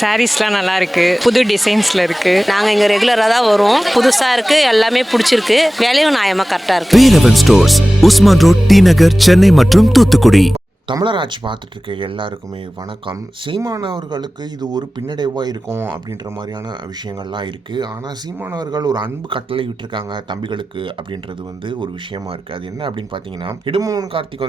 சாரீஸ்லாம் நல்லா இருக்கு, புது டிசைன்ஸ்ல இருக்கு. நாங்கள் இங்கே ரெகுலராக தான் வரோம். புதுசாக இருக்கு, எல்லாமே பிடிச்சிருக்கு, விலையும் நியாயமாக கரெக்டாக இருக்கு. Velavan stores, Usman road, T Nagar, Chennai மற்றும் தூத்துக்குடி. தமிழராட்சி பார்த்துட்டு இருக்க எல்லாருக்குமே வணக்கம். சீமானவர்களுக்கு இது ஒரு பின்னடைவாக இருக்கும் அப்படின்ற மாதிரியான விஷயங்கள்லாம் இருக்குது. ஆனால் சீமானவர்கள் ஒரு அன்பு கட்டளை விட்டுருக்காங்க தம்பிகளுக்கு அப்படின்றது ஒரு விஷயமா இருக்குது. அது என்ன அப்படின்னு பார்த்தீங்கன்னா, இடும்பன் கார்த்திக்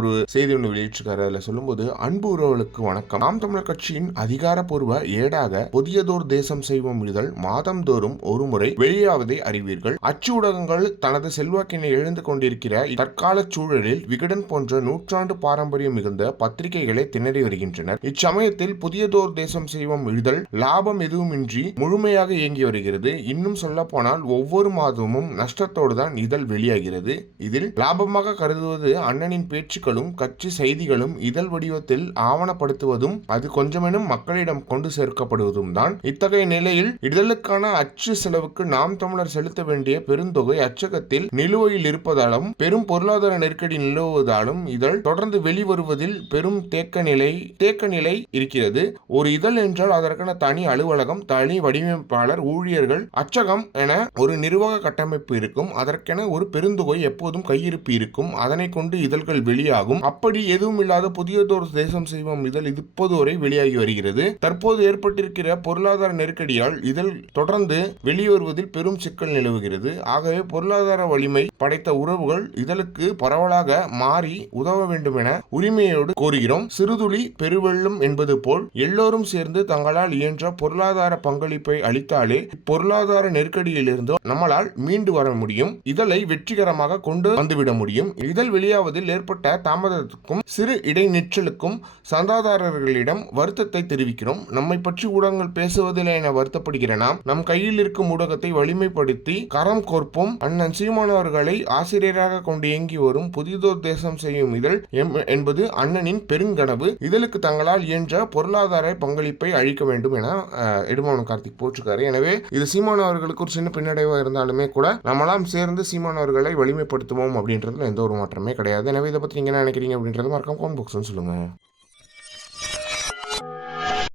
ஒரு செய்தி ஒன்று வெளியிட்டிருக்காரு. அதில் சொல்லும்போது, அன்பு உறவுகளுக்கு வணக்கம். நாம் தமிழர் கட்சியின் அதிகாரப்பூர்வ ஏடாக புதியதோர் தேசம் செய்வோம் இதழ் மாதந்தோறும் ஒரு முறை வெளியாவதை அறிவீர்கள். அச்சு ஊடகங்கள் தனது செல்வாக்கினை எழுந்து கொண்டிருக்கிற தற்கால சூழலில் விகடன் போன்ற நூற்றாண்டு பாரம்பரியம் மிகுந்த பத்திரிகைகளை திணறி வருகின்றனர். இச்சமயத்தில் புதியதோர் தேசம் செய்வோம் இதழ் லாபம் எதுவுமின்றி முழுமையாக இயங்கி வருகிறது. இன்னும் சொல்ல போனால் ஒவ்வொரு மாதமும் நஷ்டத்தோடு தான் இதழ் வெளியாகிறது. இதில் லாபமாக கருதுவது அண்ணனின் பேச்சுக்களும் கட்சி செய்திகளும் இதழ் வடிவத்தில் ஆவணப்படுத்துவதும் அது கொஞ்சமெனும் மக்களிடம் கொண்டு சேர்க்கப்படுவதும் தான். இத்தகைய நிலையில் இதழுக்கான அச்சு செலவுக்கு நாம் தமிழர் செலுத்த வேண்டிய பெருந்தொகை அச்சகத்தில் நிலுவையில் இருப்பதாலும் பெரும் பொருளாதார நெருக்கடி நிலவுவதாலும் இதழ் தொடர்ந்து வெளிவருவதில் பெரும் தேக்க நிலை இருக்கிறது. ஒரு இதழ் என்றால் அதற்கான தனி அலுவலகம், தனி வடிவமைப்பாளர், ஊழியர்கள், அச்சகம் என ஒரு நிர்வாக கட்டமைப்பு இருக்கும். அதற்கென ஒரு பெருந்தொகை எப்போதும் கையிருப்பு இருக்கும். அதனை கொண்டு இதழ்கள் வெளியாகும். அப்படி எதுவும் இல்லாத புதியதோர் தேசம் செய்வோம் இதழ் இப்போது வரை வெளியாகி வருகிறது. தற்போது ஏற்பட்டிருக்கிற பொருளாதார நெருக்கடியால் இதழ் தொடர்ந்து வெளிவருவதில் பெரும் சிக்கல் நிலவுகிறது. ஆகவே பொருளாதார வலிமை படைத்த உறவுகள் இதழுக்கு பரவலாக மாறி உதவ வேண்டும் என உரிமையோடு கோருகிறோம். சிறுதுளி பெருவெள்ளம் என்பது போல் எல்லோரும் சேர்ந்து தங்களால் இயன்ற பொருளாதார பங்களிப்பை அளித்தாலே பொருளாதார நெருக்கடியிலிருந்து நம்மளால் மீண்டு வர முடியும். இதழை வெற்றிகரமாக கொண்டு வந்துவிட முடியும். இதழ் வெளியாவதில் ஏற்பட்ட தாமதத்துக்கும் சிறு இடைநிற்றலுக்கும் சந்தாதாரர்களிடம் வருத்தத்தை தெரிவிக்கிறோம். நம்மை பற்றி ஊடகங்கள் பேசுவதில்லை என வருத்தப்படுகிற நாம் நம் கையில் இருக்கும் ஊடகத்தை வலிமைப்படுத்தி கரம் கோர்ப்போம். அண்ணன் சீமானவர்களை ஆசிரியராக கொண்டு இயங்கி வரும் புதியதோர் தேசம் செய்யும் இதழ் என்பது அண்ணனின் பெருங்கனவு. இதழுக்கு தங்களால் இயன்ற பொருளாதார பங்களிப்பை அளிக்க வேண்டும் என இடும்பன் கார்த்திக் போட்டிருக்காரு. எனவே இது சீமானவர்களுக்கு ஒரு சின்ன பின்னடைவாக இருந்தாலுமே கூட நம்மளாம் சேர்ந்து சீமானவர்களை வலிமைப்படுத்துவோம் அப்படின்றதுல எந்த ஒரு மாற்றமே கிடையாது. எனவே இதை பத்தி நீங்க என்ன நினைக்கிறீங்க அப்படின்றது மறக்காம கமெண்ட் பாக்ஸ்ல சொல்லுங்க.